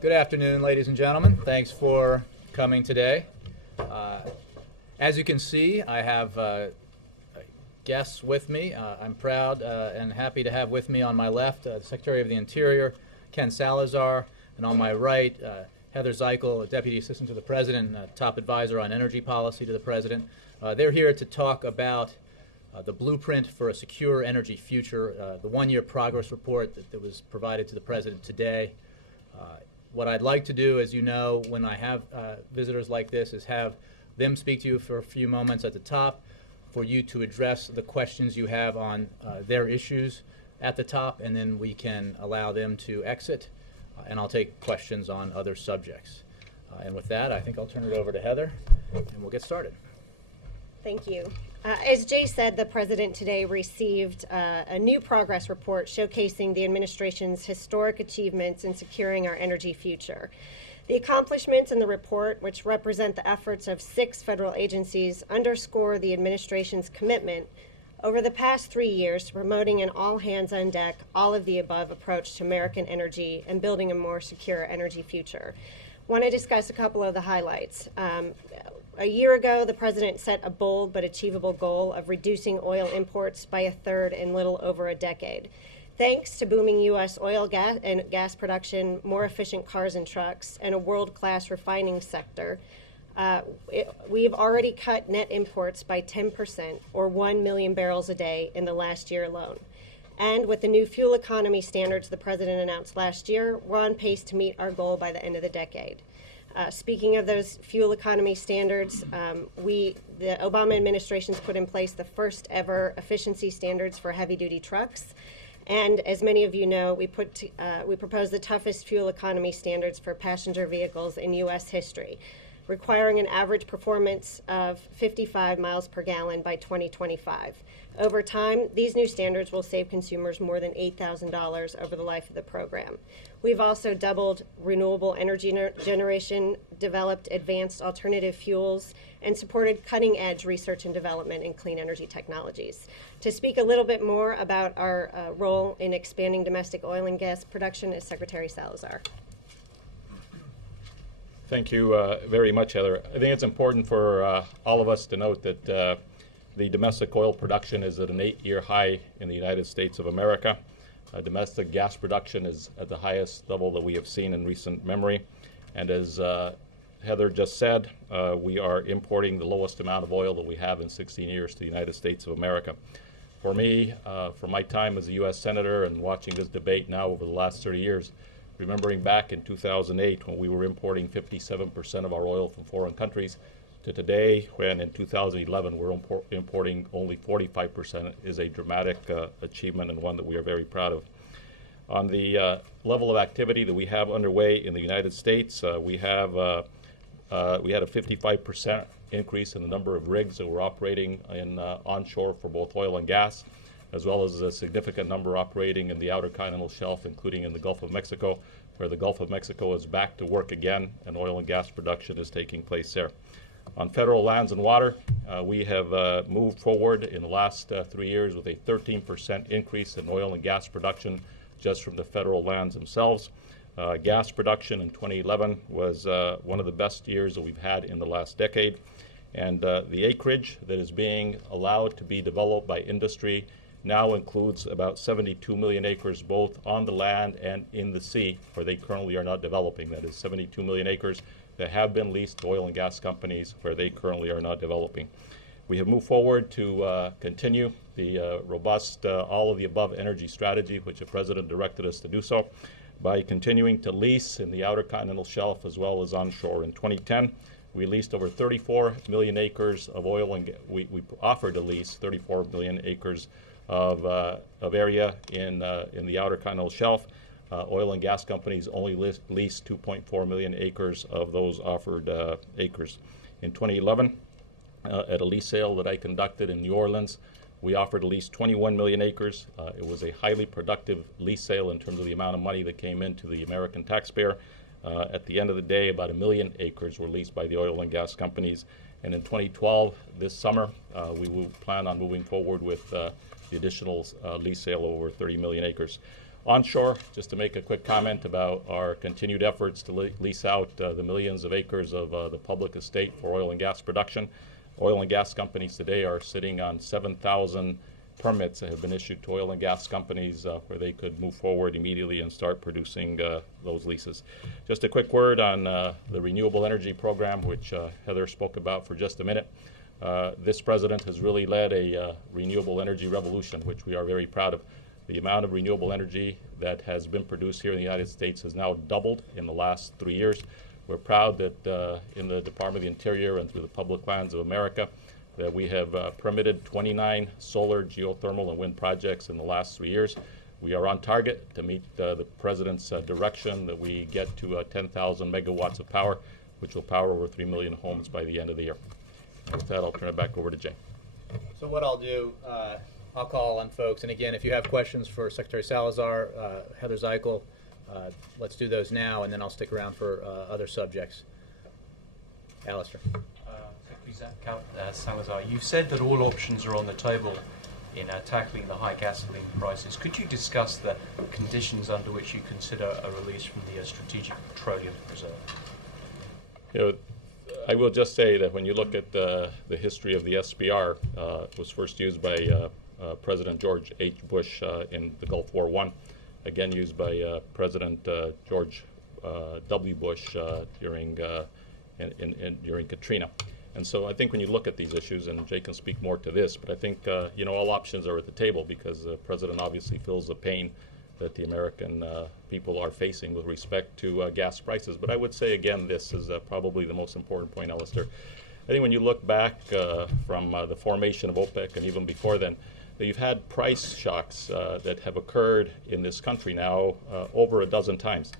Good afternoon, ladies and gentlemen. Thanks for coming today. As you can see, I have guests with me. I'm proud and happy to have with me on my left the Secretary of the Interior, Ken Salazar, and on my right, Heather Zeichel, Deputy Assistant to the President, top advisor on energy policy to the President. They're here to talk about the blueprint for a secure energy future, the one-year progress report that was provided to the President today. What I'd like to do, as you know, when I have visitors like this, is have them speak to you for a few moments at the top, for you to address the questions you have on their issues at the top, and then we can allow them to exit, and I'll take questions on other subjects. And with that, I think I'll turn it over to Heather, and we'll get started. Thank you. As Jay said, the President today received a new progress report showcasing the administration's historic achievements in securing our energy future. The accomplishments in the report, which represent the efforts of 6 federal agencies, underscore the administration's commitment over the past 3 years to promoting an all-hands-on-deck, all-of-the-above approach to American energy and building a more secure energy future. I want to discuss a couple of the highlights. A year ago, the President set a bold but achievable goal of reducing oil imports by a third in little over a decade. Thanks to booming U.S. oil and gas production, more efficient cars and trucks, and a world-class refining sector, we've already cut net imports by 10%, or 1 million barrels a day in the last year alone. And with the new fuel economy standards the President announced last year, we're on pace to meet our goal by the end of the decade. Speaking of those fuel economy standards, the Obama administration's put in place the first ever efficiency standards for heavy-duty trucks. And as many of you know, we proposed the toughest fuel economy standards for passenger vehicles in U.S. history, requiring an average performance of 55 miles per gallon by 2025. Over time, these new standards will save consumers more than $8,000 over the life of the program. We've also doubled renewable energy generation, developed advanced alternative fuels, and supported cutting-edge research and development in clean energy technologies. To speak a little bit more about our role in expanding domestic oil and gas production is Secretary Salazar. Thank you very much, Heather. I think it's important for all of us to note that the domestic oil production is at an 8-year high in the United States of America. Domestic gas production is at the highest level that we have seen in recent memory. And as Heather just said, we are importing the lowest amount of oil that we have in 16 years to the United States of America. For me, for my time as a U.S. Senator and watching this debate now over the last 30 years, remembering back in 2008 when we were importing 57% of our oil from foreign countries, to today, when in 2011 we're importing only 45%, is a dramatic achievement and one that we are very proud of. On the level of activity that we have underway in the United States, we had a 55% increase in the number of rigs that were operating in onshore for both oil and gas, as well as a significant number operating in the Outer Continental Shelf, including in the Gulf of Mexico, where the Gulf of Mexico is back to work again and oil and gas production is taking place there. On federal lands and water, we have moved forward in the last 3 years with a 13% increase in oil and gas production just from the federal lands themselves. Gas production in 2011 was one of the best years that we've had in the last decade. And the acreage that is being allowed to be developed by industry now includes about 72 million acres both on the land and in the sea, where they currently are not developing. That is 72 million acres that have been leased to oil and gas companies where they currently are not developing. We have moved forward to continue the robust all-of-the-above energy strategy, which the President directed us to do so, by continuing to lease in the Outer Continental Shelf as well as onshore. In 2010, we leased over 34 million acres of oil, and we offered to lease 34 million acres of area in the Outer Continental Shelf. Oil and gas companies only leased 2.4 million acres of those offered acres. In 2011, at a lease sale that I conducted in New Orleans, we offered to lease 21 million acres. It was a highly productive lease sale in terms of the amount of money that came into the American taxpayer. At the end of the day, about 1 million acres were leased by the oil and gas companies. And in 2012, this summer, we will plan on moving forward with the additional lease sale of over 30 million acres. Onshore, just to make a quick comment about our continued efforts to lease out the millions of acres of the public estate for oil and gas production. Oil and gas companies today are sitting on 7,000 permits that have been issued to oil and gas companies where they could move forward immediately and start producing those leases. Just a quick word on the renewable energy program, which Heather spoke about for just a minute. This president has really led a renewable energy revolution, which we are very proud of. The amount of renewable energy that has been produced here in the United States has now doubled in the last 3 years. We're proud that in the Department of the Interior and through the Public Lands of America that we have permitted 29 solar, geothermal, and wind projects in the last 3 years. We are on target to meet the President's direction that we get to 10,000 megawatts of power, which will power over 3 million homes by the end of the year. And with that, I'll turn it back over to Jay. So what I'll do, I'll call on folks, and again, if you have questions for Secretary Salazar, Heather Zeichel, let's do those now, and then I'll stick around for other subjects. Alistair. Secretary Salazar, you've said that all options are on the table in tackling the high gasoline prices. Could you discuss the conditions under which you consider a release from the Strategic Petroleum Reserve? You know, I will just say that when you look at the history of the SPR, it was first used by President George H. Bush in the Gulf War I, again used by President George W. Bush during Katrina. And so I think when you look at these issues, and Jay can speak more to this, but I think you know, all options are at the table because the President obviously feels the pain that the American people are facing with respect to gas prices. But I would say again, this is probably the most important point, Alistair. I think when you look back from the formation of OPEC and even before then, that you've had price shocks that have occurred in this country now over a dozen times.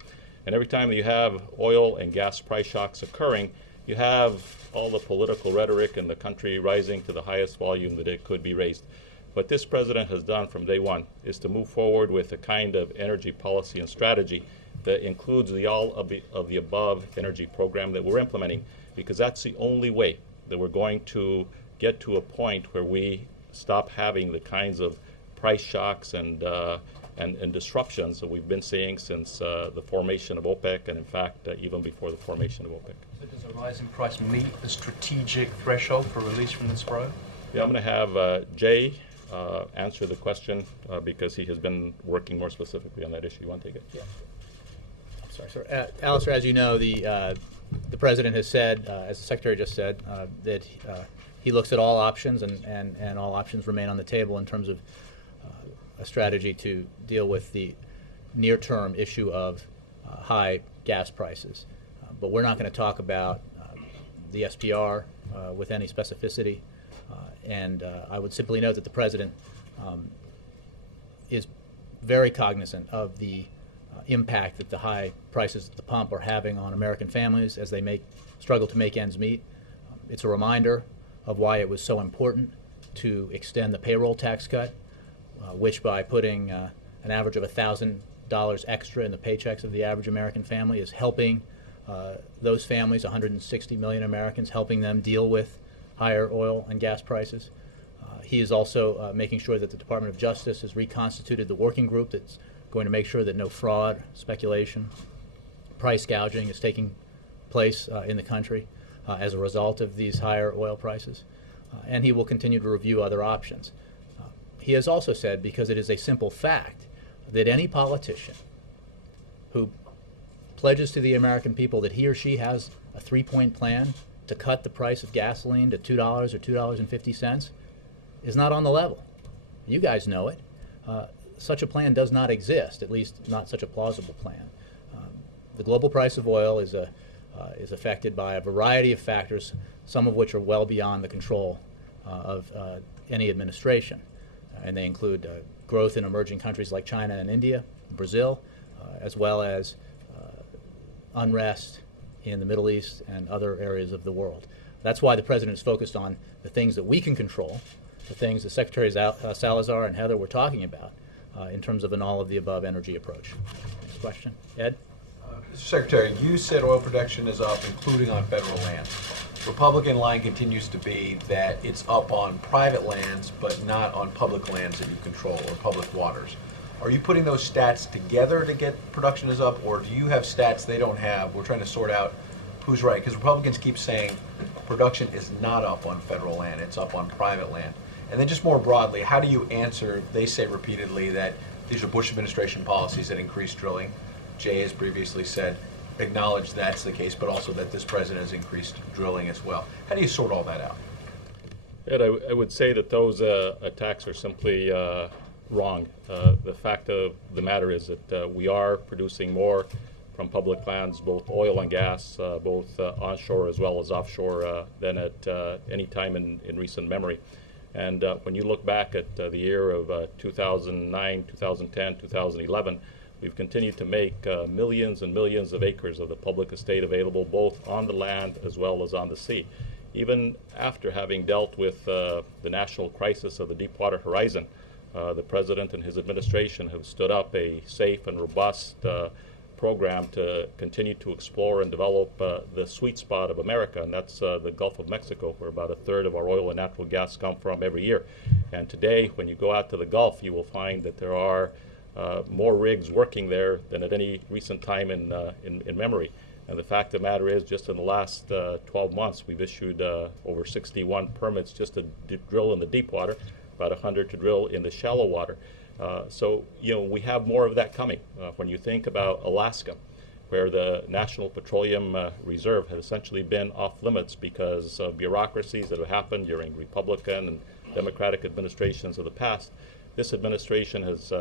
And every time you have oil and gas price shocks occurring, you have all the political rhetoric in the country rising to the highest volume that it could be raised. What this president has done from day one is to move forward with a kind of energy policy and strategy that includes the all of the above energy program that we're implementing, because that's the only way that we're going to get to a point where we stop having the kinds of price shocks and disruptions that we've been seeing since the formation of OPEC, and in fact even before the formation of OPEC. So does a rise in price meet the strategic threshold for release from this program? Yeah, I'm going to have Jay answer the question because he has been working more specifically on that issue. You want to take it? Yeah. Sorry, sir. Alistair, as you know, the President has said, as the Secretary just said, that he looks at all options, and all options remain on the table in terms of a strategy to deal with the near-term issue of high gas prices. But we're not going to talk about the SPR with any specificity. And I would simply note that the President is very cognizant of the impact that the high prices at the pump are having on American families as they struggle to make ends meet. It's a reminder of why it was so important to extend the payroll tax cut, which by putting an average of $1,000 extra in the paychecks of the average American family is helping those families, 160 million Americans, helping them deal with higher oil and gas prices. He is also making sure that the Department of Justice has reconstituted the working group that's going to make sure that no fraud, speculation, price gouging is taking place in the country as a result of these higher oil prices. And he will continue to review other options. He has also said, because it is a simple fact, that any politician who pledges to the American people that he or she has a three-point plan to cut the price of gasoline to $2 or $2.50 is not on the level. You guys know it. Such a plan does not exist, at least not such a plausible plan. The global price of oil is affected by a variety of factors, some of which are well beyond the control of any administration. And they include growth in emerging countries like China and India, Brazil, as well as unrest in the Middle East and other areas of the world. That's why the President is focused on the things that we can control, the things that Secretaries Salazar and Heather were talking about in terms of an all-of-the-above energy approach. Next question. Ed? Mr. Secretary, you said oil production is up, including on federal lands. Republican line continues to be that it's up on private lands, but not on public lands that you control or public waters. Are you putting those stats together to get production is up, or do you have stats they don't have? We're trying to sort out who's right, because Republicans keep saying production is not up on federal land, it's up on private land. And then just more broadly, how do you answer, they say repeatedly that these are Bush administration policies that increase drilling. Jay has previously said, acknowledge that's the case, but also that this president has increased drilling as well. How do you sort all that out? Ed, I would say that those attacks are simply wrong. The fact of the matter is that we are producing more from public lands, both oil and gas, both onshore as well as offshore, than at any time in recent memory. And when you look back at the year of 2009, 2010, 2011, we've continued to make millions and millions of acres of the public estate available both on the land as well as on the sea. Even after having dealt with the national crisis of the Deepwater Horizon, the President and his administration have stood up a safe and robust program to continue to explore and develop the sweet spot of America, and that's the Gulf of Mexico, where about a third of our oil and natural gas come from every year. And today, when you go out to the Gulf, you will find that there are more rigs working there than at any recent time in memory. And the fact of the matter is, just in the last 12 months, we've issued over 61 permits just to drill in the deep water, about 100 to drill in the shallow water. So, we have more of that coming. When you think about Alaska, where the National Petroleum Reserve has essentially been off limits because of bureaucracies that have happened during Republican and Democratic administrations of the past, this administration has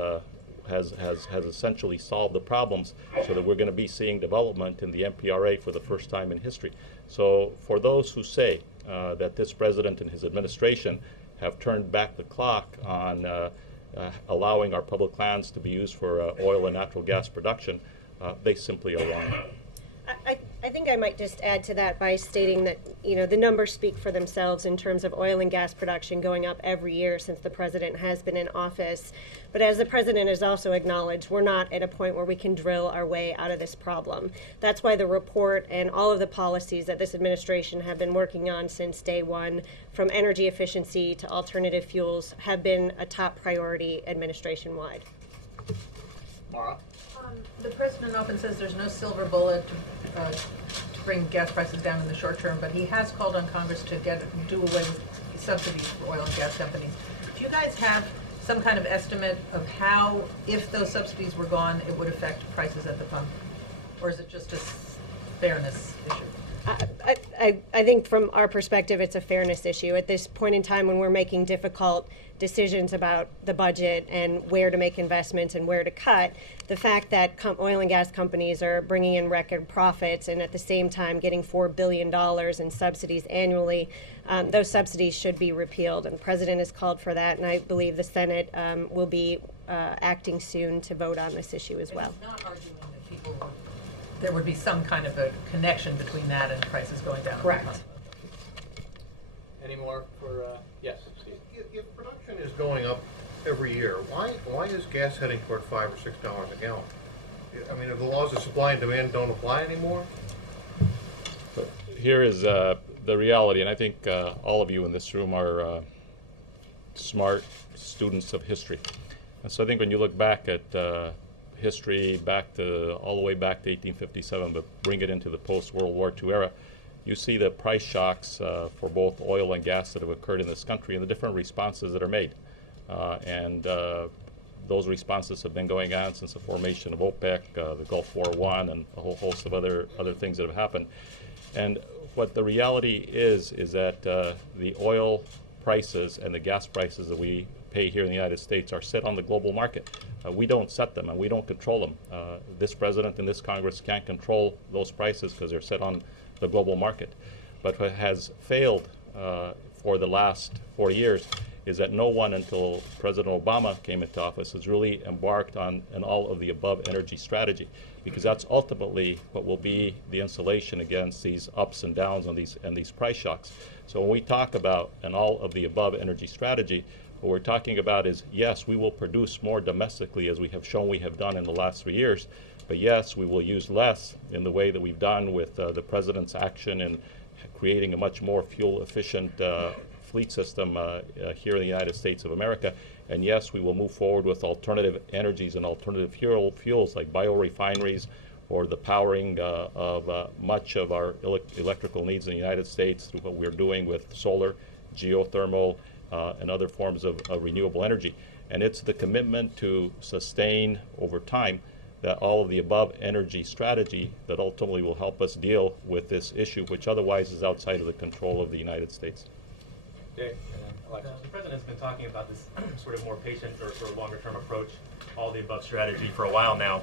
essentially solved the problems so that we're going to be seeing development in the NPRA for the first time in history. So for those who say that this president and his administration have turned back the clock on allowing our public lands to be used for oil and natural gas production, they simply are wrong. I think I might just add to that by stating that, the numbers speak for themselves in terms of oil and gas production going up every year since the president has been in office. But as the president has also acknowledged, we're not at a point where we can drill our way out of this problem. That's why the report and all of the policies that this administration have been working on since day one, from energy efficiency to alternative fuels, have been a top priority administration-wide. Mara? The president often says there's no silver bullet to bring gas prices down in the short term, but he has called on Congress to do away with subsidies for oil and gas companies. Do you guys have some kind of estimate of how, if those subsidies were gone, it would affect prices at the pump? Or is it just a fairness issue? I think from our perspective, it's a fairness issue. At this point in time when we're making difficult decisions about the budget and where to make investments and where to cut, the fact that oil and gas companies are bringing in record profits and at the same time getting $4 billion in subsidies annually, those subsidies should be repealed. And the president has called for that, and I believe the Senate will be acting soon to vote on this issue as well. He's not arguing that there would be some kind of a connection between that and prices going down. Correct. Any more for, yes, Steve? If production is going up every year, why is gas heading toward $5 or $6 a gallon? I mean, if the laws of supply and demand don't apply anymore? Here is the reality, and I think all of you in this room are smart students of history. And so I think when you look back at history all the way back to 1857, but bring it into the post-World War II era, you see the price shocks for both oil and gas that have occurred in this country and the different responses that are made. And those responses have been going on since the formation of OPEC, the Gulf War I, and a whole host of other things that have happened. And what the reality is that the oil prices and the gas prices that we pay here in the United States are set on the global market. We don't set them and we don't control them. This president and this Congress can't control those prices because they're set on the global market. But what has failed for the last 4 years is that no one until President Obama came into office has really embarked on an all-of-the-above energy strategy, because that's ultimately what will be the insulation against these ups and downs and these price shocks. So when we talk about an all-of-the-above energy strategy, what we're talking about is, yes, we will produce more domestically, as we have shown we have done in the last 3 years, but yes, we will use less in the way that we've done with the president's action in creating a much more fuel-efficient fleet system here in the United States of America. And yes, we will move forward with alternative energies and alternative fuels like biorefineries, or the powering of much of our electrical needs in the United States through what we're doing with solar, geothermal, and other forms of renewable energy. And it's the commitment to sustain over time that all of the above energy strategy that ultimately will help us deal with this issue, which otherwise is outside of the control of the United States. Dave, and then Alexis. The president's been talking about this sort of more patient or sort of longer-term approach, all the above strategy for a while now.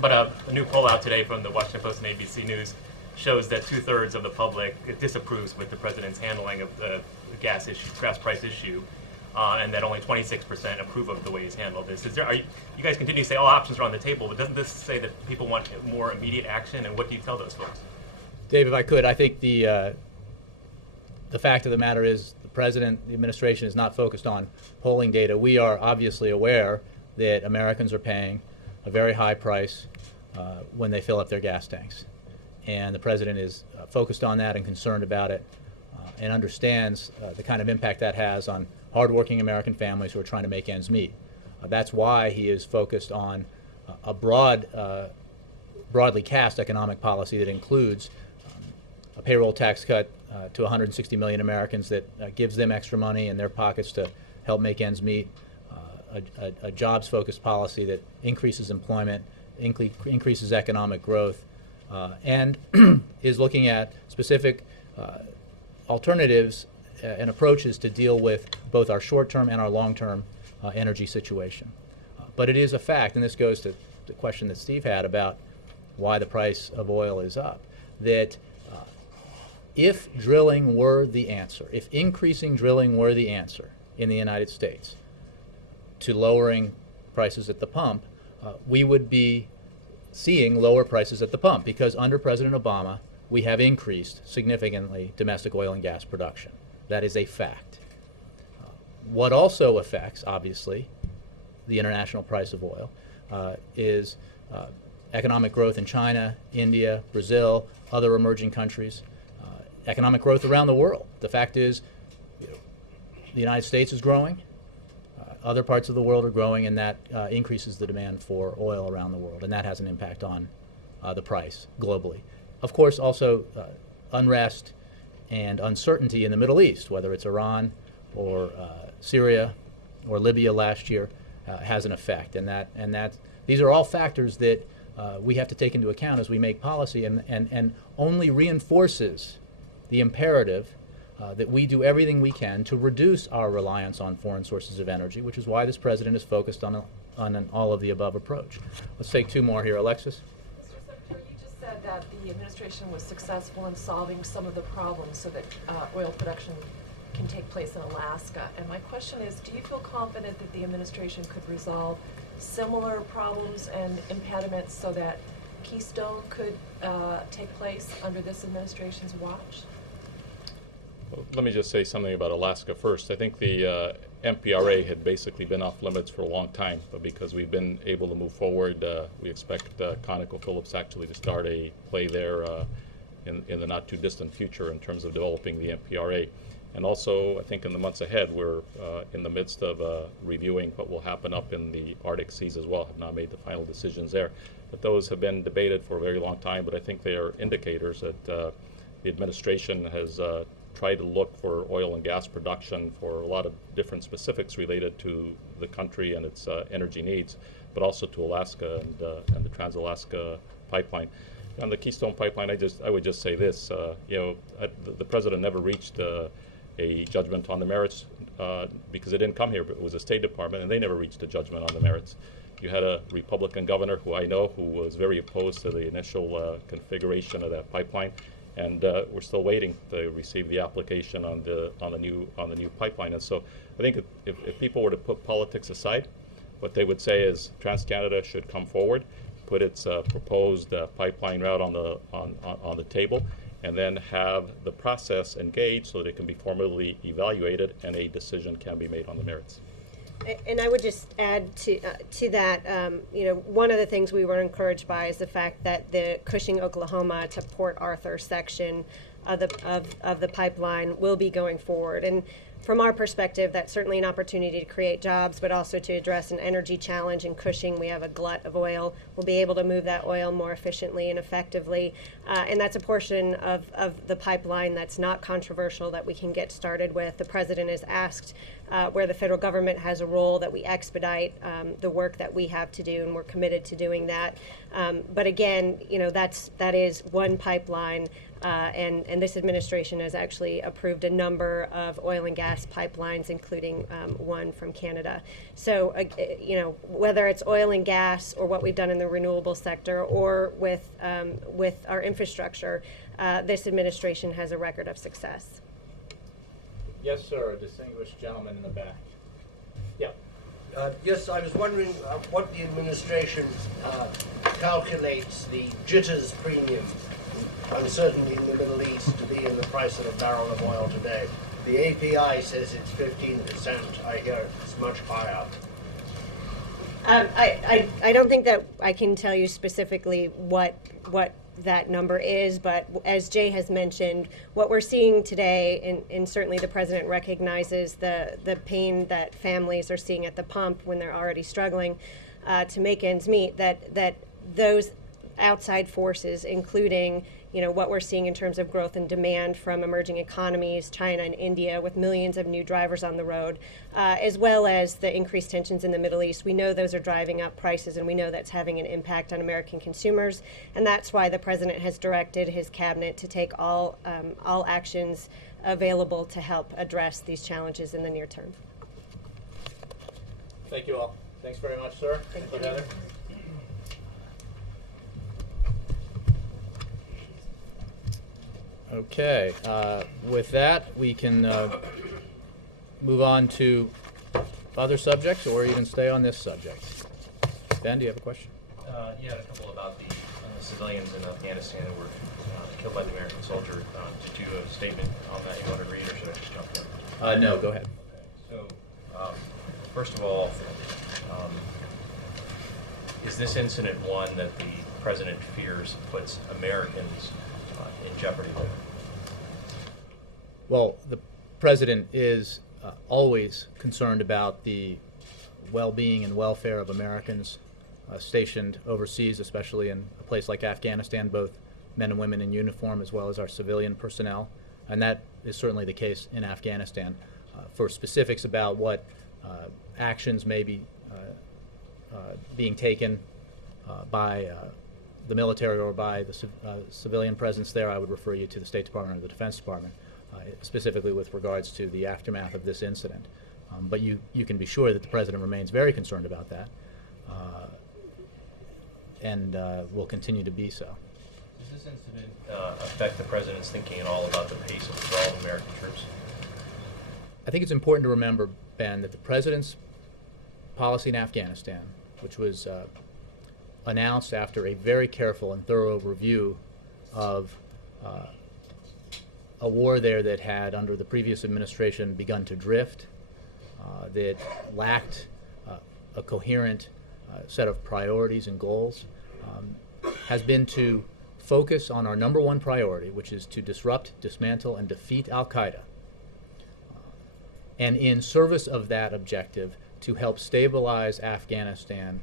But a new poll out today from the Washington Post and ABC News shows that 2/3 of the public disapproves with the president's handling of the gas price issue, and that only 26% approve of the way he's handled this. You guys continue to say all options are on the table, but doesn't this say that people want more immediate action? And what do you tell those folks? Dave, if I could, I think the fact of the matter is the president, the administration is not focused on polling data. We are obviously aware that Americans are paying a very high price when they fill up their gas tanks. And the president is focused on that and concerned about it and understands the kind of impact that has on hardworking American families who are trying to make ends meet. That's why he is focused on a broadly cast economic policy that includes a payroll tax cut to 160 million Americans that gives them extra money in their pockets to help make ends meet, a jobs-focused policy that increases employment, increases economic growth, and is looking at specific alternatives and approaches to deal with both our short-term and our long-term energy situation. But it is a fact, and this goes to the question that Steve had about why the price of oil is up, that if drilling were the answer, if increasing drilling were the answer in the United States to lowering prices at the pump, we would be seeing lower prices at the pump, because under President Obama, we have increased significantly domestic oil and gas production. That is a fact. What also affects, obviously, the international price of oil is economic growth in China, India, Brazil, other emerging countries, economic growth around the world. The fact is, the United States is growing, other parts of the world are growing, and that increases the demand for oil around the world, and that has an impact on the price globally. Of course, also unrest and uncertainty in the Middle East, whether it's Iran or Syria or Libya last year, has an effect, and these are all factors that we have to take into account as we make policy, and only reinforces the imperative that we do everything we can to reduce our reliance on foreign sources of energy, which is why this president is focused on an all of the above approach. Let's take two more here. Alexis? Mr. Secretary, you just said that the administration was successful in solving some of the problems so that oil production can take place in Alaska. And my question is, do you feel confident that the administration could resolve similar problems and impediments so that Keystone could take place under this administration's watch? Well, let me just say something about Alaska first. I think the MPRA had basically been off limits for a long time, but because we've been able to move forward, we expect ConocoPhillips actually to start a play there in the not too distant future in terms of developing the MPRA. And also, I think in the months ahead, we're in the midst of reviewing what will happen up in the Arctic seas as well. Have not made the final decisions there. But those have been debated for a very long time, but I think they are indicators that the administration has tried to look for oil and gas production for a lot of different specifics related to the country and its energy needs, but also to Alaska and the Trans-Alaska pipeline. On the Keystone pipeline, I would just say this: the president never reached a judgment on the merits because it didn't come here, but it was the State Department, and they never reached a judgment on the merits. You had a Republican governor who I know who was very opposed to the initial configuration of that pipeline, and we're still waiting to receive the application on the new pipeline. And so I think if people were to put politics aside, what they would say is TransCanada should come forward, put its proposed pipeline route on the table, and then have the process engaged so that it can be formally evaluated and a decision can be made on the merits. And I would just add to that, one of the things we were encouraged by is the fact that the Cushing, Oklahoma to Port Arthur section of the pipeline will be going forward. And from our perspective, that's certainly an opportunity to create jobs, but also to address an energy challenge. In Cushing, we have a glut of oil. We'll be able to move that oil more efficiently and effectively. And that's a portion of the pipeline that's not controversial that we can get started with. The president has asked where the federal government has a role that we expedite the work that we have to do, and we're committed to doing that. But again, that is one pipeline. And this administration has actually approved a number of oil and gas pipelines, including one from Canada. So, whether it's oil and gas or what we've done in the renewable sector or with our infrastructure, this administration has a record of success. Yes, sir. A distinguished gentleman in the back. Yeah. Yes, I was wondering what the administration calculates the jitters premium, uncertainty in the Middle East, to be in the price of a barrel of oil today. The API says it's 15%. I hear it's much higher. I don't think that I can tell you specifically what that number is, but as Jay has mentioned, what we're seeing today, and certainly the president recognizes the pain that families are seeing at the pump when they're already struggling to make ends meet, that those outside forces, including what we're seeing in terms of growth and demand from emerging economies, China and India, with millions of new drivers on the road, as well as the increased tensions in the Middle East. We know those are driving up prices, and we know that's having an impact on American consumers. And that's why the president has directed his cabinet to take all actions available to help address these challenges in the near term. Thank you all. Thanks very much, sir. Thank you. Heather. Okay, with that, we can move on to other subjects or even stay on this subject. Ben, do you have a question? Yeah, a couple about the civilians in Afghanistan that were killed by the American soldier. Did you have a statement on that you want to read, or should I just jump in? No, go ahead. Okay. So, first of all, is this incident one that the president fears puts Americans in jeopardy there? Well, the president is always concerned about the well-being and welfare of Americans stationed overseas, especially in a place like Afghanistan, both men and women in uniform as well as our civilian personnel. And that is certainly the case in Afghanistan. For specifics about what actions may be being taken by the military or by the civilian presence there, I would refer you to the State Department or the Defense Department, specifically with regards to the aftermath of this incident. But you can be sure that the president remains very concerned about that, and will continue to be so. Does this incident affect the president's thinking at all about the pace of withdrawal of American troops? I think it's important to remember, Ben, that the president's policy in Afghanistan, which was announced after a very careful and thorough review of a war there that had, under the previous administration, begun to drift, that lacked a coherent set of priorities and goals, has been to focus on our number one priority, which is to disrupt, dismantle, and defeat al-Qaeda. And in service of that objective, to help stabilize Afghanistan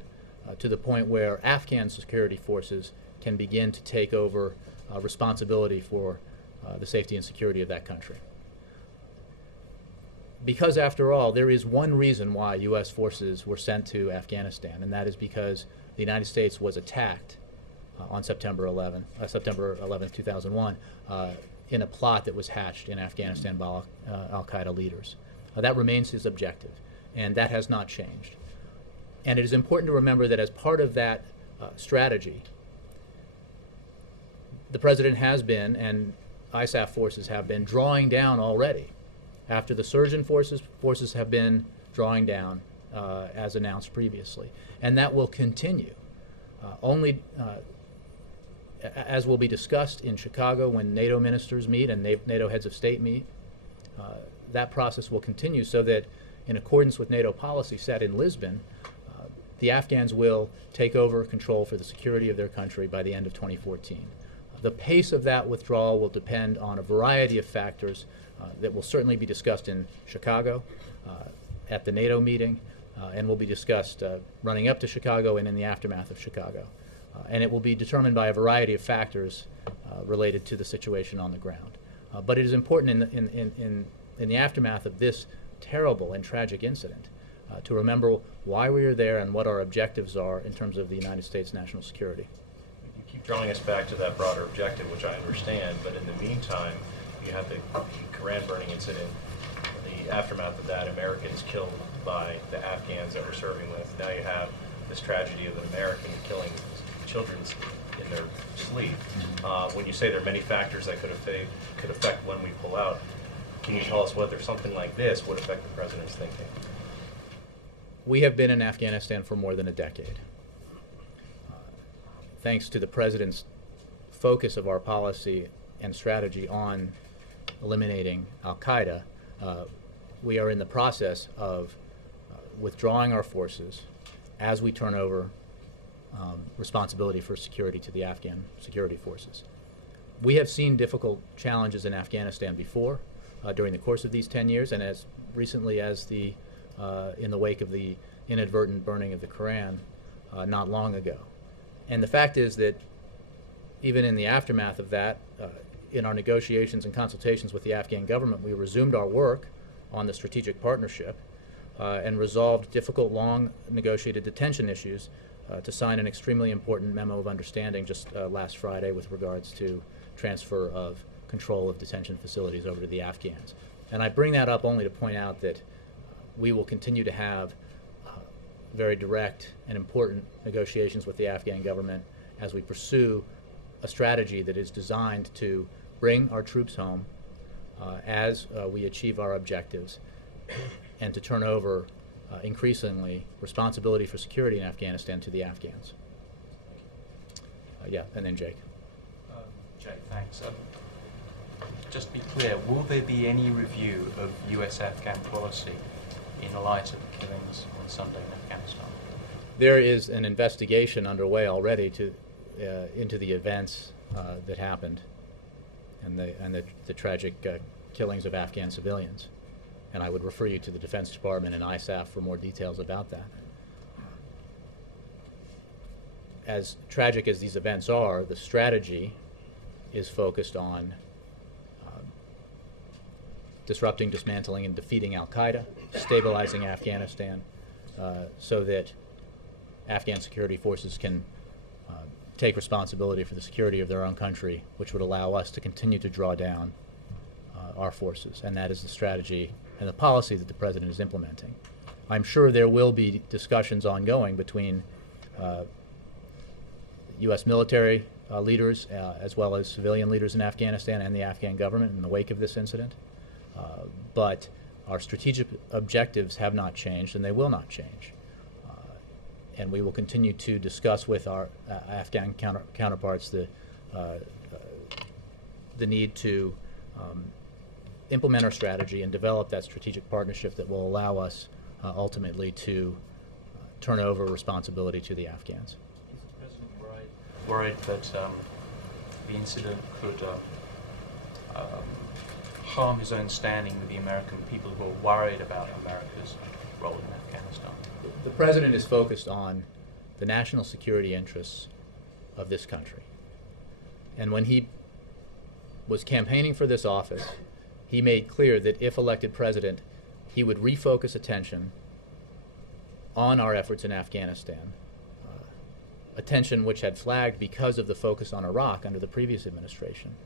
to the point where Afghan security forces can begin to take over responsibility for the safety and security of that country. Because, after all, there is one reason why U.S. forces were sent to Afghanistan, and that is because the United States was attacked on September 11, 2001, in a plot that was hatched in Afghanistan by al-Qaeda leaders. That remains his objective, and that has not changed. And it is important to remember that as part of that strategy, the president has been, and ISAF forces have been, drawing down already. After the surge in forces have been drawing down, as announced previously. And that will continue. As will be discussed in Chicago when NATO ministers meet and NATO heads of state meet, that process will continue, so that in accordance with NATO policy set in Lisbon, the Afghans will take over control for the security of their country by the end of 2014. The pace of that withdrawal will depend on a variety of factors that will certainly be discussed in Chicago at the NATO meeting, and will be discussed running up to Chicago and in the aftermath of Chicago. And it will be determined by a variety of factors related to the situation on the ground. But it is important in the aftermath of this terrible and tragic incident to remember why we are there and what our objectives are in terms of the United States national security. You keep drawing us back to that broader objective, which I understand, but in the meantime, you have the Koran burning incident. In the aftermath of that, Americans killed by the Afghans that we're serving with. Now you have this tragedy of an American killing children in their sleep. When you say there are many factors that could affect when we pull out, can you tell us whether something like this would affect the president's thinking? We have been in Afghanistan for more than a decade. Thanks to the president's focus of our policy and strategy on eliminating al-Qaeda, we are in the process of withdrawing our forces as we turn over responsibility for security to the Afghan security forces. We have seen difficult challenges in Afghanistan before during the course of these 10 years, and as recently as in the wake of the inadvertent burning of the Koran not long ago. And the fact is that even in the aftermath of that, in our negotiations and consultations with the Afghan government, we resumed our work on the strategic partnership and resolved difficult, long negotiated detention issues to sign an extremely important memo of understanding just last Friday with regards to transfer of control of detention facilities over to the Afghans. And I bring that up only to point out that we will continue to have very direct and important negotiations with the Afghan government as we pursue a strategy that is designed to bring our troops home as we achieve our objectives and to turn over increasingly responsibility for security in Afghanistan to the Afghans. Yeah, and then Jake. Jay, thanks. Just to be clear, will there be any review of US-Afghan policy in light of the killings on Sunday in Afghanistan? There is an investigation underway already into the events that happened and the tragic killings of Afghan civilians. And I would refer you to the Defense Department and ISAF for more details about that. As tragic as these events are, the strategy is focused on disrupting, dismantling, and defeating al-Qaeda, stabilizing Afghanistan so that Afghan security forces can take responsibility for the security of their own country, which would allow us to continue to draw down our forces. And that is the strategy and the policy that the president is implementing. I'm sure there will be discussions ongoing between U.S. military leaders as well as civilian leaders in Afghanistan and the Afghan government in the wake of this incident. But our strategic objectives have not changed, and they will not change. And we will continue to discuss with our Afghan counterparts the need to implement our strategy and develop that strategic partnership that will allow us ultimately to turn over responsibility to the Afghans. Is the president worried that the incident could harm his own standing with the American people who are worried about America's role in Afghanistan? The president is focused on the national security interests of this country. And when he was campaigning for this office, he made clear that if elected president, he would refocus attention on our efforts in Afghanistan, attention which had flagged because of the focus on Iraq under the previous administration,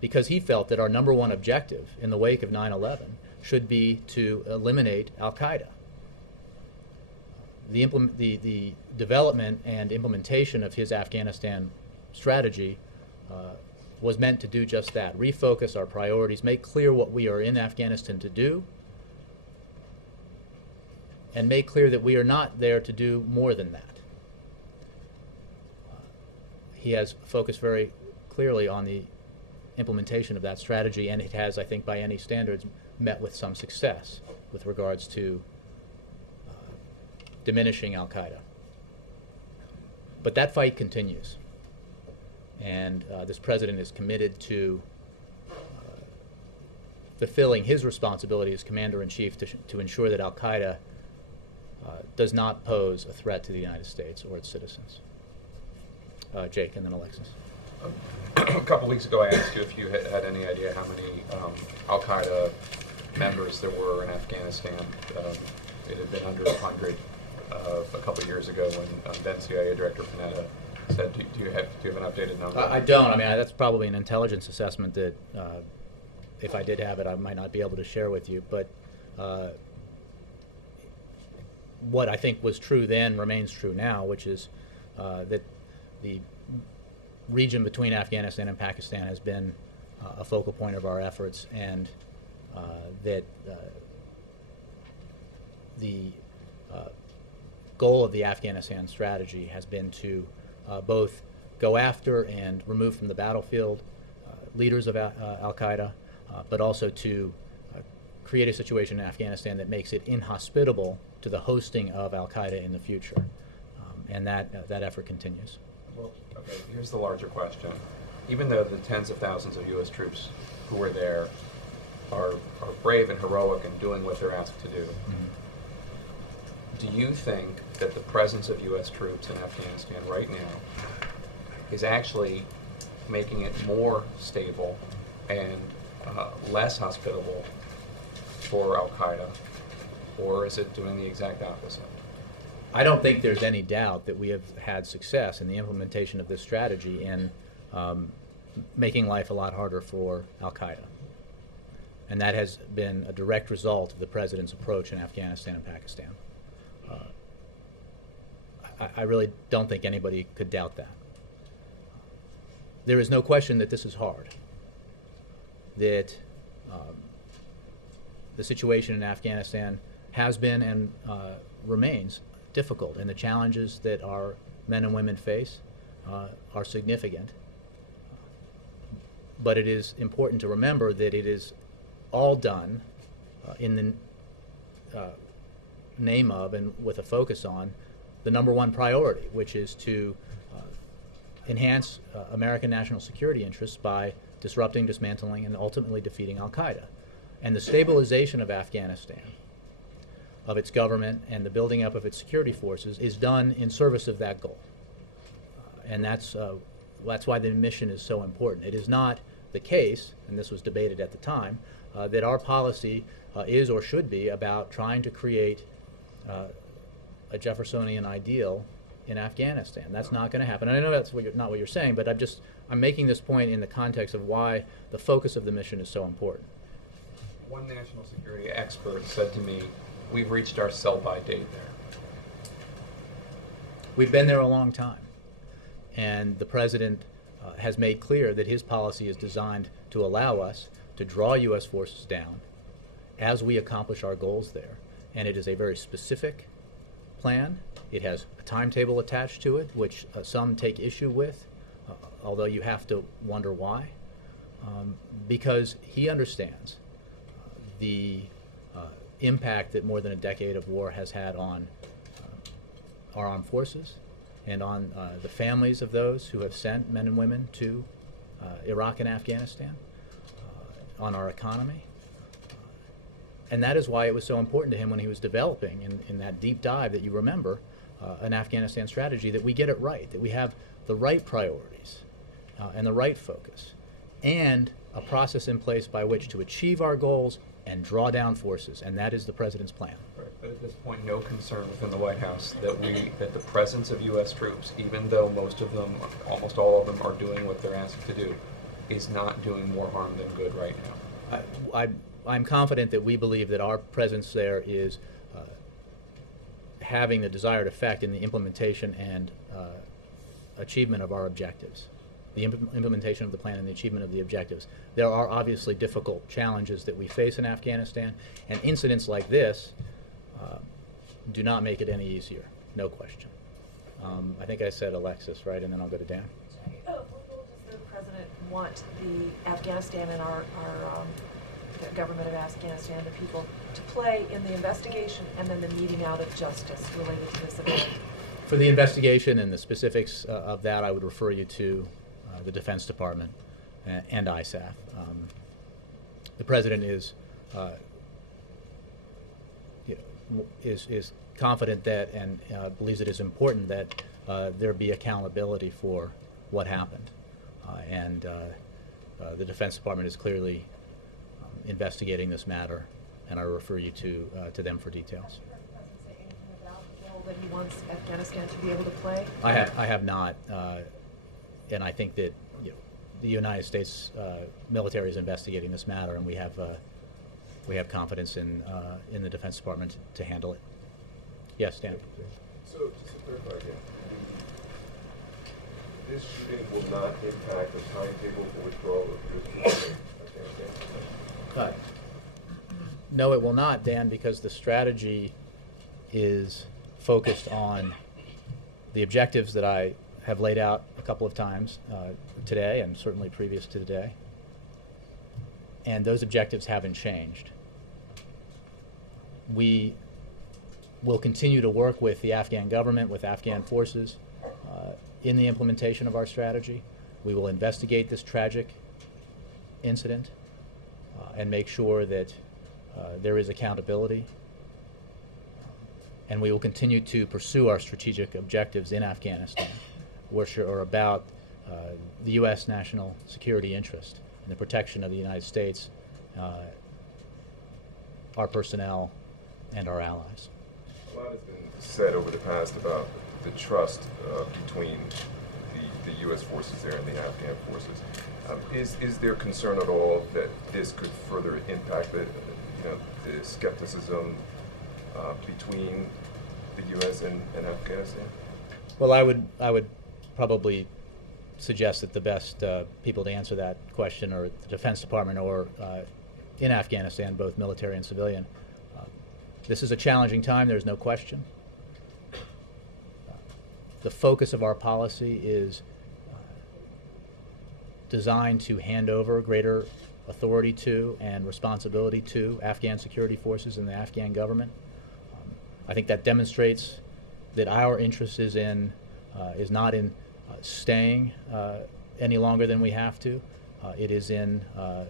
because he felt that our number one objective in the wake of 9/11 should be to eliminate al-Qaeda. The development and implementation of his Afghanistan strategy was meant to do just that, refocus our priorities, make clear what we are in Afghanistan to do, and make clear that we are not there to do more than that. He has focused very clearly on the implementation of that strategy, and it has, I think, by any standards, met with some success with regards to diminishing al-Qaeda. But that fight continues, and this president is committed to fulfilling his responsibility as commander-in-chief to ensure that al-Qaeda does not pose a threat to the United States or its citizens. Jake, and then Alexis. A couple weeks ago, I asked you if you had any idea how many al-Qaeda members there were in Afghanistan. It had been under 100 a couple of years ago when then CIA Director Panetta said, do you have an updated number? I don't. I mean, that's probably an intelligence assessment that, if I did have it, I might not be able to share with you. But what I think was true then remains true now, which is that the region between Afghanistan and Pakistan has been a focal point of our efforts, and that the goal of the Afghanistan strategy has been to both go after and remove from the battlefield leaders of al-Qaeda, but also to create a situation in Afghanistan that makes it inhospitable to the hosting of al-Qaeda in the future. And that effort continues. Well, okay, here's the larger question. Even though the tens of thousands of U.S. troops who are there are brave and heroic and doing what they're asked to do, do you think that the presence of U.S. troops in Afghanistan right now is actually making it more stable and less hospitable for al-Qaeda, or is it doing the exact opposite? I don't think there's any doubt that we have had success in the implementation of this strategy in making life a lot harder for al-Qaeda. And that has been a direct result of the president's approach in Afghanistan and Pakistan. I really don't think anybody could doubt that. There is no question that this is hard, that the situation in Afghanistan has been and remains difficult, and the challenges that our men and women face are significant. But it is important to remember that it is all done in the name of and with a focus on the number one priority, which is to enhance American national security interests by disrupting, dismantling, and ultimately defeating al-Qaeda. And the stabilization of Afghanistan, of its government, and the building up of its security forces is done in service of that goal. And that's why the mission is so important. It is not the case, and this was debated at the time, that our policy is or should be about trying to create a Jeffersonian ideal in Afghanistan. That's not going to happen. And I know that's not what you're saying, but I'm making this point in the context of why the focus of the mission is so important. One national security expert said to me, we've reached our sell-by date there. We've been there a long time. And the president has made clear that his policy is designed to allow us to draw U.S. forces down as we accomplish our goals there. And it is a very specific plan. It has a timetable attached to it, which some take issue with, although you have to wonder why. Because he understands the impact that more than a decade of war has had on our armed forces and on the families of those who have sent men and women to Iraq and Afghanistan, on our economy. And that is why it was so important to him when he was developing, in that deep dive that you remember, an Afghanistan strategy, that we get it right, that we have the right priorities and the right focus, and a process in place by which to achieve our goals and draw down forces, and that is the president's plan. Right, but at this point, no concern within the White House that the presence of U.S. troops, even though most of them, almost all of them, are doing what they're asked to do, is not doing more harm than good right now. I'm confident that we believe that our presence there is having the desired effect in the implementation and achievement of our objectives, the implementation of the plan and the achievement of the objectives. There are obviously difficult challenges that we face in Afghanistan, and incidents like this do not make it any easier, no question. I think I said Alexis, right, and then I'll go to Dan. What role does the president want the Afghanistan and our the government of Afghanistan, the people, to play in the investigation and then the meting out of justice related to this event? For the investigation and the specifics of that, I would refer you to the Defense Department and ISAF. The President is confident that and believes it is important that there be accountability for what happened. And the Defense Department is clearly investigating this matter, and I refer you to them for details. That he wants Afghanistan to be able to play? I have not, and I think that the United States military is investigating this matter, and we have confidence in the Defense Department to handle it. Yes, Dan. So just to clarify again, this shooting will not impact the timetable for withdrawal of your troops from Afghanistan? No, it will not, Dan, because the strategy is focused on the objectives that I have laid out a couple of times today and certainly previous to today. And those objectives haven't changed. We will continue to work with the Afghan government, with Afghan forces in the implementation of our strategy. We will investigate this tragic incident and make sure that there is accountability. And we will continue to pursue our strategic objectives in Afghanistan, which are about the U.S. national security interest and the protection of the United States, our personnel, and our allies. A lot has been said over the past about the trust between the U.S. forces there and the Afghan forces. Is there concern at all that this could further impact the skepticism between the U.S. and Afghanistan? Well, I would probably suggest that the best people to answer that question are the Defense Department or in Afghanistan, both military and civilian. This is a challenging time, there's no question. The focus of our policy is designed to hand over greater authority to and responsibility to Afghan security forces and the Afghan government. I think that demonstrates that our interest is not in staying any longer than we have to. It is a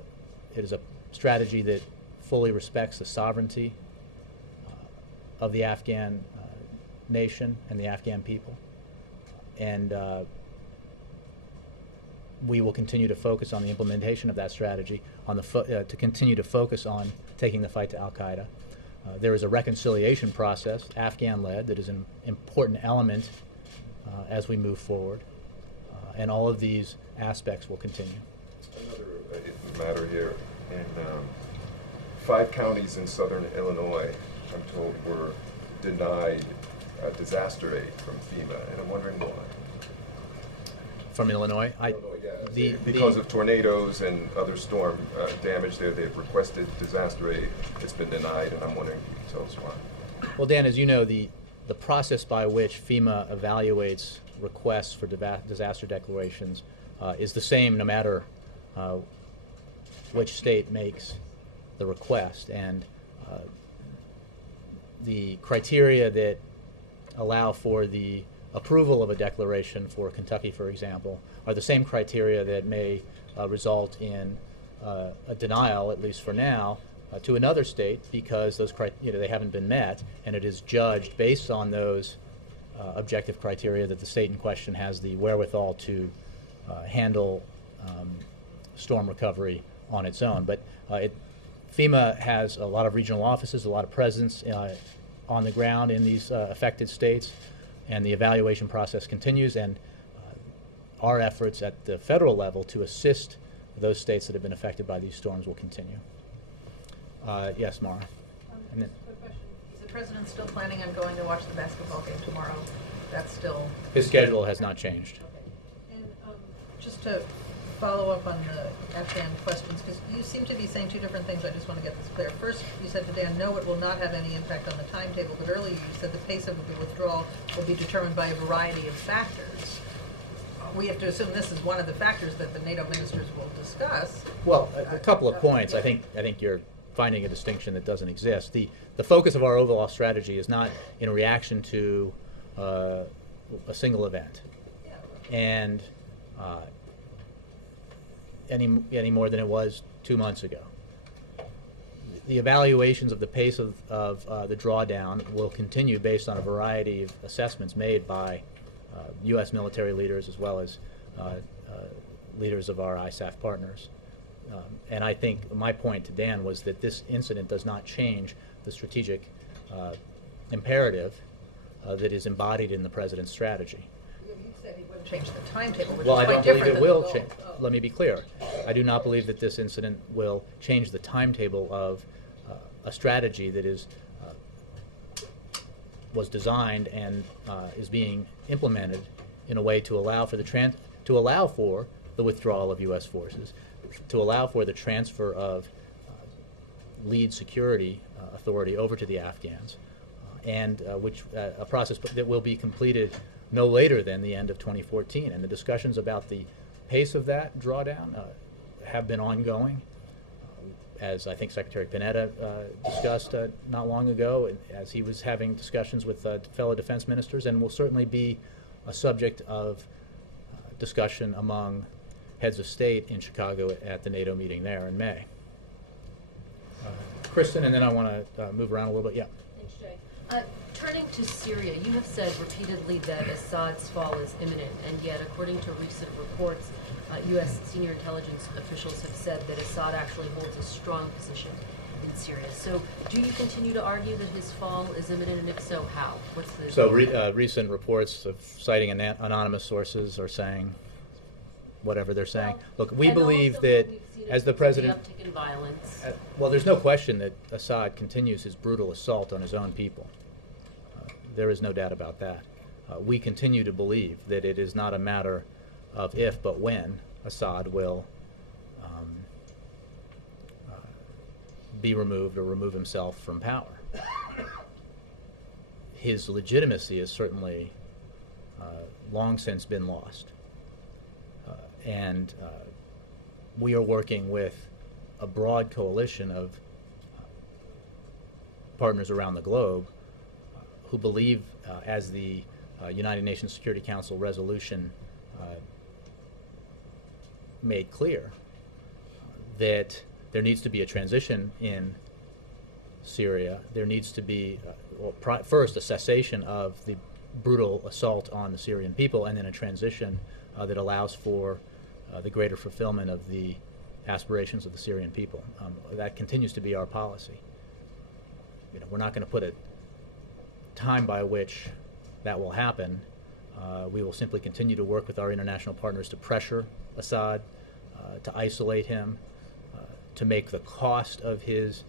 strategy that fully respects the sovereignty of the Afghan nation and the Afghan people, and we will continue to focus on the implementation of that strategy, to continue to focus on taking the fight to Al-Qaeda. There is a reconciliation process, Afghan-led, that is an important element as we move forward, and all of these aspects will continue. Another matter here, in 5 counties in southern Illinois, I'm told, were denied disaster aid from FEMA, and I'm wondering why. From Illinois? Because of tornadoes and other storm damage there, they've requested disaster aid. It's been denied, and I'm wondering if you can tell us why. Well, Dan, as you know, the process by which FEMA evaluates requests for disaster declarations is the same no matter which state makes the request. And the criteria that allow for the approval of a declaration for Kentucky, for example, are the same criteria that may result in a denial, at least for now, to another state because those they haven't been met, and it is judged based on those objective criteria that the state in question has the wherewithal to handle storm recovery on its own. But FEMA has a lot of regional offices, a lot of presence on the ground in these affected states, and the evaluation process continues, and our efforts at the federal level to assist those states that have been affected by these storms will continue. Yes, Mara. Quick question. Is the president still planning on going to watch the basketball game tomorrow? That's still... His schedule has not changed. Okay. And just to follow up on the Afghan questions, because you seem to be saying 2 different things. I just want to get this clear. First, you said to Dan, no, it will not have any impact on the timetable, but earlier you said the pace of the withdrawal will be determined by a variety of factors. we have to assume this is one of the factors that the NATO ministers will discuss. Well, a couple of points. I think you're finding a distinction that doesn't exist. The focus of our overall strategy is not in reaction to a single event, and any more than it was 2 months ago. The evaluations of the pace of the drawdown will continue based on a variety of assessments made by U.S. military leaders as well as leaders of our ISAF partners. And I think my point to Dan was that this incident does not change the strategic imperative that is embodied in the President's strategy. He said he wouldn't change the timetable, which Well, is I quite don't believe different it than will the change. goal. Let me be clear. I do not believe that this incident will change the timetable of a strategy that was designed and is being implemented in a way to allow for the withdrawal of U.S. forces, to allow for the transfer of lead security authority over to the Afghans, and a process that will be completed no later than the end of 2014. And the discussions about the pace of that drawdown have been ongoing, as I think Secretary Panetta discussed not long ago, as he was having discussions with fellow defense ministers, and will certainly be a subject of discussion among heads of state in Chicago at the NATO meeting there in May. Kristen, and then I want to move around a little bit. Yeah. Thanks, Jay. Turning to Syria, you have said repeatedly that Assad's fall is imminent, and yet, according to recent reports, U.S. senior intelligence officials have said that Assad actually holds a strong position in Syria. So, do you continue to argue that his fall is imminent, and if so, how? What's the Recent reports of citing anonymous sources are saying whatever they're saying. Well, look, we and believe also that we've seen as the president, uptick in violence. well, there's no question that Assad continues his brutal assault on his own people. There is no doubt about that. We continue to believe that it is not a matter of if, but when Assad will be removed or remove himself from power. His legitimacy has certainly long since been lost. And we are working with a broad coalition of partners around the globe who believe, as the United Nations Security Council resolution made clear, that there needs to be a transition in Syria. There needs to be, first, a cessation of the brutal assault on the Syrian people, and then a transition that allows for the greater fulfillment of the aspirations of the Syrian people. That continues to be our policy. We're not going to put a time by which that will happen. We will simply continue to work with our international partners to pressure Assad, to isolate him, to make the cost of his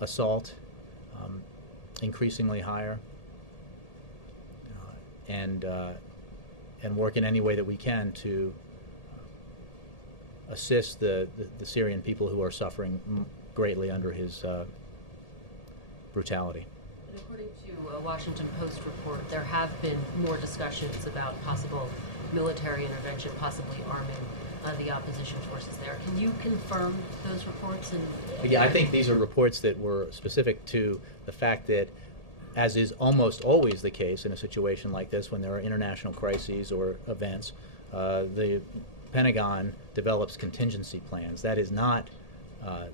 assault increasingly higher, and work in any way that we can to assist the Syrian people who are suffering greatly under his brutality. And according to a Washington Post report, there have been more discussions about possible military intervention, possibly arming the opposition forces there. Can you confirm those reports? Yeah, I think these are reports that were specific to the fact that, as is almost always the case in a situation like this when there are international crises or events, the Pentagon develops contingency plans. That is not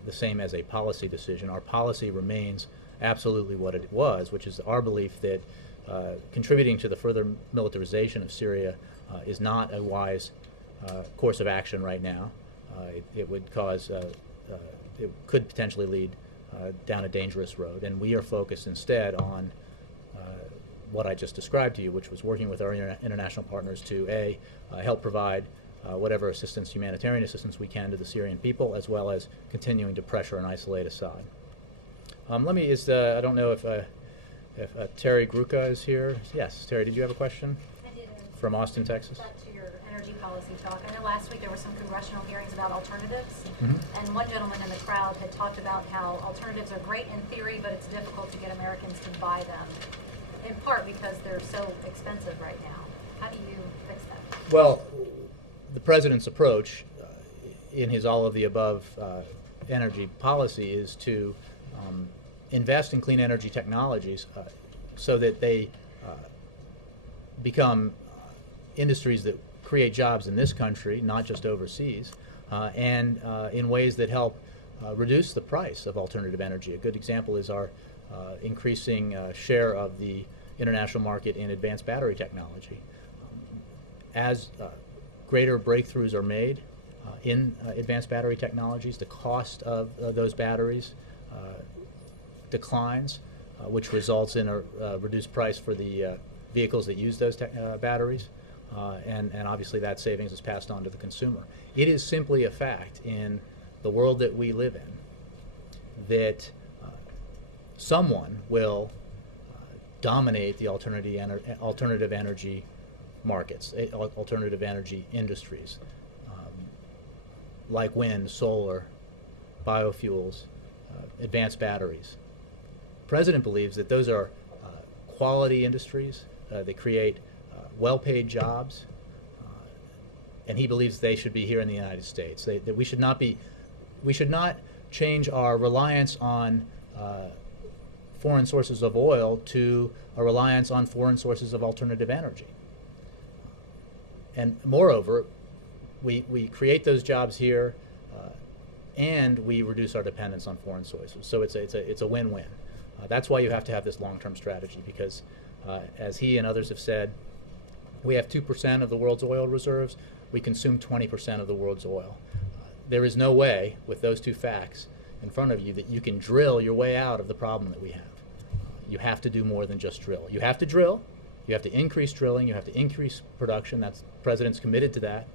the same as a policy decision. Our policy remains absolutely what it was, which is our belief that contributing to the further militarization of Syria is not a wise course of action right now. It would cause, it could potentially lead down a dangerous road, and we are focused instead on what I just described to you, which was working with our international partners to help provide whatever assistance, humanitarian assistance we can to the Syrian people, as well as continuing to pressure and isolate Assad. I don't know if Terry Gruca is here. Yes, Terry, did you have a question? I did. From Austin, Texas? Back to your energy policy talk. I know last week there were some congressional hearings about alternatives, Mm-hmm. and one gentleman in the crowd had talked about how alternatives are great in theory, but it's difficult to get Americans to buy them, in part because they're so expensive right now. How do you fix that? Well, the president's approach in his all-of-the-above energy policy is to invest in clean energy technologies so that they become industries that create jobs in this country, not just overseas, and in ways that help reduce the price of alternative energy. A good example is our increasing share of the international market in advanced battery technology. As greater breakthroughs are made in advanced battery technologies, the cost of those batteries declines, which results in a reduced price for the vehicles that use those batteries, and obviously that savings is passed on to the consumer. It is simply a fact in the world that we live in that someone will dominate the alternative energy markets, alternative energy industries, like wind, solar, biofuels, advanced batteries. The President believes that those are quality industries that create well-paid jobs, and he believes they should be here in the United States. That we should not change our reliance on foreign sources of oil to a reliance on foreign sources of alternative energy. And moreover, we create those jobs here, and we reduce our dependence on foreign sources. So it's a win-win. That's why you have to have this long-term strategy, because as he and others have said, we have 2% of the world's oil reserves. We consume 20% of the world's oil. There is no way, with those two facts in front of you, that you can drill your way out of the problem that we have. You have to do more than just drill. You have to drill. You have to increase drilling. You have to increase production. The President's committed to that.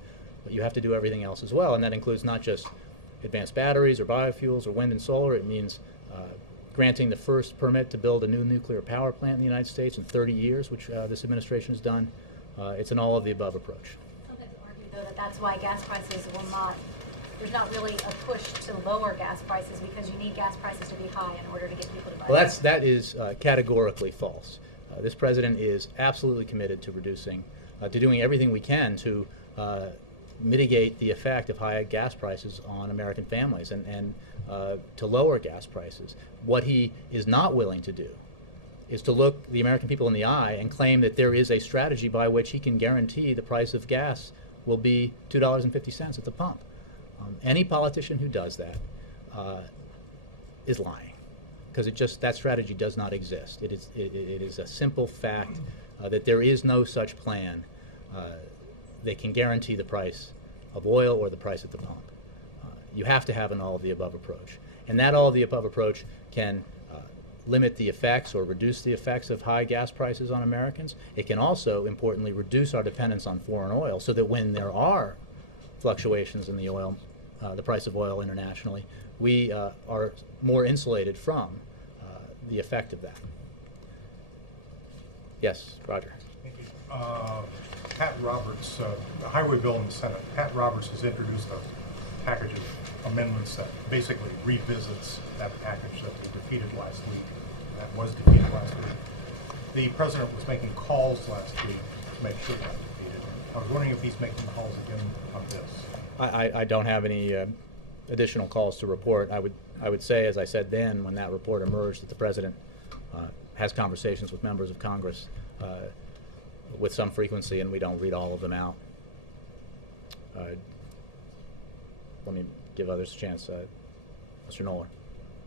But you have to do everything else as well, and that includes not just advanced batteries or biofuels or wind and solar. It means granting the first permit to build a new nuclear power plant in the United States in 30 years, which this administration has done. It's an all-of-the-above approach. Some people argue, though, that that's why gas prices will not, there's not really a push to lower gas prices because you need gas prices to be high in order to get people to buy. Well, that is categorically false. This president is absolutely committed to reducing, to doing everything we can to mitigate the effect of high gas prices on American families and to lower gas prices. What he is not willing to do is to look the American people in the eye and claim that there is a strategy by which he can guarantee the price of gas will be $2.50 at the pump. Any politician who does that is lying, because that strategy does not exist. It is a simple fact that there is no such plan that can guarantee the price of oil or the price at the pump. You have to have an all-of-the-above approach, and that all-of-the-above approach can limit the effects or reduce the effects of high gas prices on Americans. It can also, importantly, reduce our dependence on foreign oil, so that when there are fluctuations in the oil, the price of oil internationally, we are more insulated from the effect of that. Yes, Roger. Thank you. Pat Roberts, the highway bill in the Senate, Pat Roberts has introduced a package of amendments that basically revisits that package that they defeated last week. That was defeated last week. The president was making calls last week to make sure that defeated. I was wondering if he's making calls again on this. I don't have any additional calls to report. I would say, as I said then, when that report emerged, that the president has conversations with members of Congress with some frequency, and we don't read all of them out. Let me give others a chance. Mr. Noller.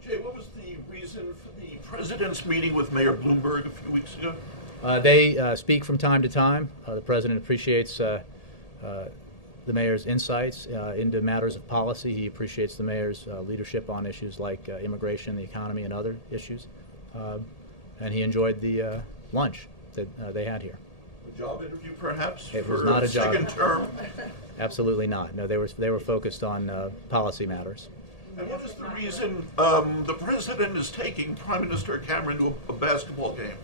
Jay, what was the reason for the president's meeting with Mayor Bloomberg a few weeks ago? They speak from time to time. The president appreciates the mayor's insights into matters of policy. He appreciates the mayor's leadership on issues like immigration, the economy, and other issues. And he enjoyed the lunch that they had here. A job interview, perhaps? It was not a job. Second term? Absolutely not. No, they were focused on policy matters. And what is the reason the president is taking Prime Minister Cameron to a basketball game?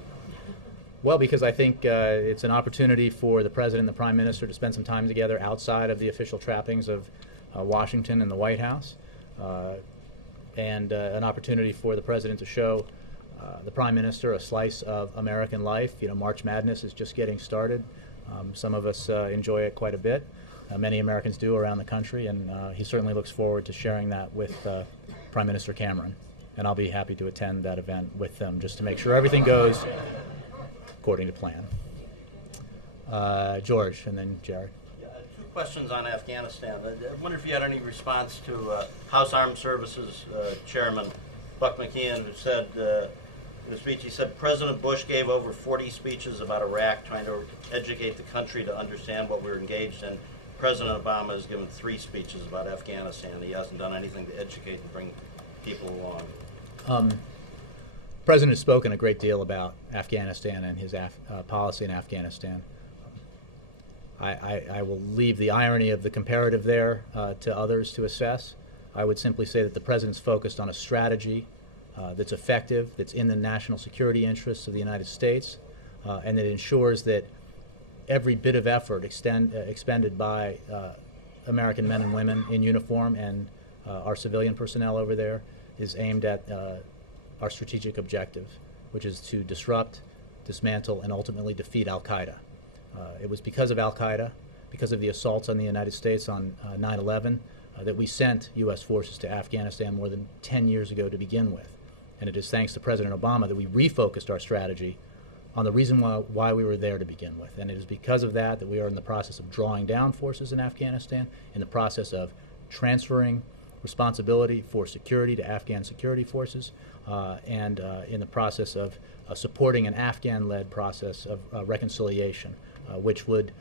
Well, because I think it's an opportunity for the president and the prime minister to spend some time together outside of the official trappings of Washington and the White House, and an opportunity for the president to show the prime minister a slice of American life. You know, March Madness is just getting started. Some of us enjoy it quite a bit. Many Americans do around the country, and he certainly looks forward to sharing that with Prime Minister Cameron. And I'll be happy to attend that event with them just to make sure everything goes according to plan. George, and then Jared. Two questions on Afghanistan. I wonder if you had any response to House Armed Services Chairman Buck McKeon, who said in a speech, he said President Bush gave over 40 speeches about Iraq, trying to educate the country to understand what we're engaged in. President Obama has given 3 speeches about Afghanistan. He hasn't done anything to educate and bring people along. The President has spoken a great deal about Afghanistan and his policy in Afghanistan. I will leave the irony of the comparative there to others to assess. I would simply say that the President's focused on a strategy that's effective, that's in the national security interests of the United States, and that ensures that every bit of effort expended by American men and women in uniform and our civilian personnel over there is aimed at our strategic objective, which is to disrupt, dismantle, and ultimately defeat al-Qaeda. It was because of al-Qaeda, because of the assaults on the United States on 9/11, that we sent U.S. forces to Afghanistan more than 10 years ago to begin with. And it is thanks to President Obama that we refocused our strategy on the reason why we were there to begin with. And it is because of that that we are in the process of drawing down forces in Afghanistan, in the process of transferring responsibility for security to Afghan security forces, and in the process of supporting an Afghan-led process of reconciliation, which would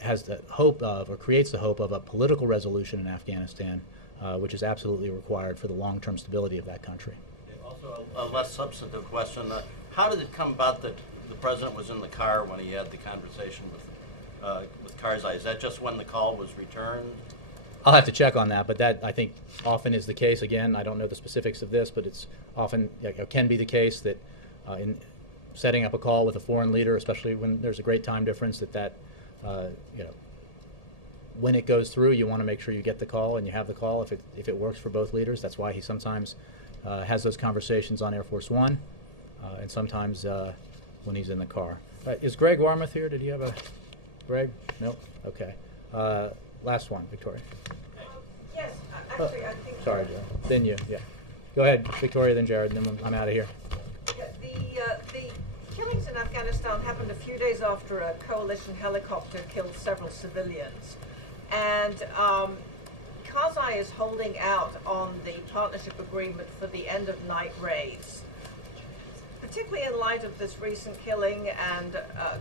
has the hope of, or creates the hope of, a political resolution in Afghanistan, which is absolutely required for the long-term stability of that country. Also, a less substantive question. How did it come about that the President was in the car when he had the conversation with Karzai? Is that just when the call was returned? I'll have to check on that, but that I think often is the case. Again, I don't know the specifics of this, but it's often can be the case that in setting up a call with a foreign leader, especially when there's a great time difference, that when it goes through, you want to make sure you get the call and you have the call if it works for both leaders. That's why he sometimes has those conversations on Air Force One, and sometimes when he's in the car. Is Greg Warmuth here? Did he have a Greg? Nope. Okay. Last one, Victoria. Yes, actually, I think. Sorry, Joe. Then you. Yeah. Go ahead, Victoria. Then Jared. And then I'm out of here. The killings in Afghanistan happened a few days after a coalition helicopter killed several civilians, and Karzai is holding out on the partnership agreement for the end of night raids, particularly in light of this recent killing, and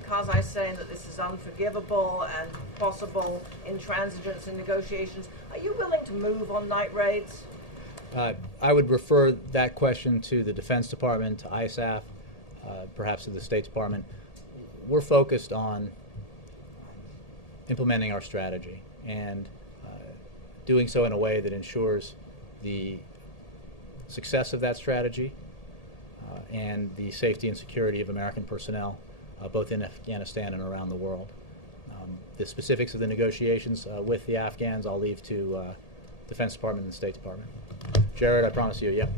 Karzai saying that this is unforgivable and possible intransigence in negotiations. Are you willing to move on night raids? I would refer that question to the Defense Department, to ISAF, perhaps to the State Department. We're focused on implementing our strategy and doing so in a way that ensures the success of that strategy and the safety and security of American personnel, both in Afghanistan and around the world. The specifics of the negotiations with the Afghans I'll leave to Defense Department and the State Department. Jared, I promise you, yep.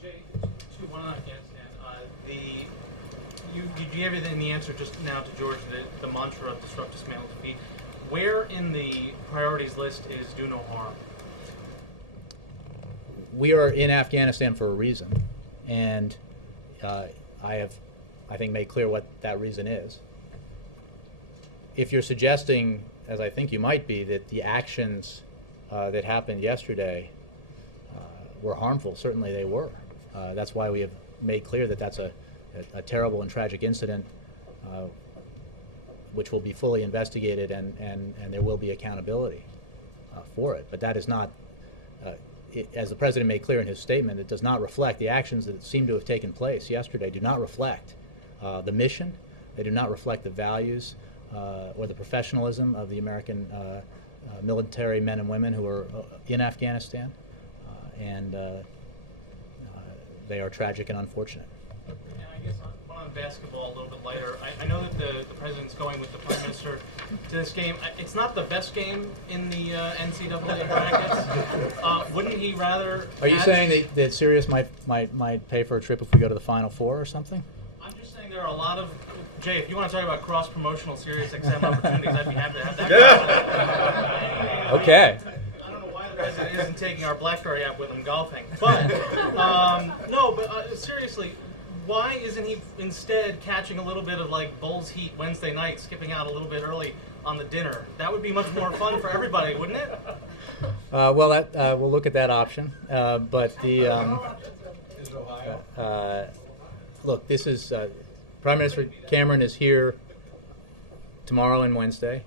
Jay, one on Afghanistan. You gave it in the answer just now to George, the mantra of disrupt, dismantle, defeat. Where in the priorities list is do no harm? We are in Afghanistan for a reason, and I have, I think, made clear what that reason is. If you're suggesting, as I think you might be, that the actions that happened yesterday were harmful, certainly they were. That's why we have made clear that that's a terrible and tragic incident, which will be fully investigated, and there will be accountability for it. But that is not, as the President made clear in his statement, it does not reflect the actions that seem to have taken place yesterday, do not reflect the mission, they do not reflect the values or the professionalism of the American military men and women who are in Afghanistan, and they are tragic and unfortunate. And I guess on basketball, a little bit lighter. I know that the President's going with the Prime Minister to this game. It's not the best game in the NCAA brackets. Wouldn't he rather? Are you saying that Sirius might pay for a trip if we go to the Final Four or something? I'm just saying there are a lot of Jay, if you want to talk about cross-promotional Sirius XM opportunities, I'd be happy to have that. Okay. I don't know why the president isn't taking our BlackBerry app with him golfing. But, seriously, why isn't he instead catching a little bit of like Bulls Heat Wednesday night, skipping out a little bit early on the dinner? That would be much more fun for everybody, wouldn't it? We'll look at that option. But the look, this is Prime Minister Cameron is here tomorrow and Wednesday.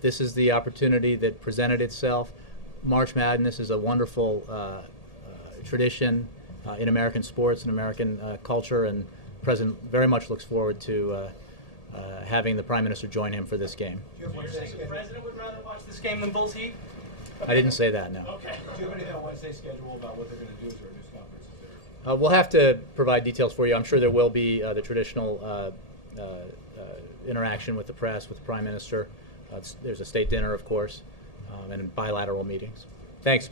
This is the opportunity that presented itself. March Madness is a wonderful tradition in American sports and American culture, and the President very much looks forward to having the Prime Minister join him for this game. You're saying the President would rather watch this game than Bulls Heat? I didn't say that, no. Okay. Do you have anything on Wednesday's schedule about what they're going to do? Is there a news conference? We'll have to provide details for you. I'm sure there will be the traditional interaction with the press, with the Prime Minister. There's a state dinner, of course, and bilateral meetings. Thanks.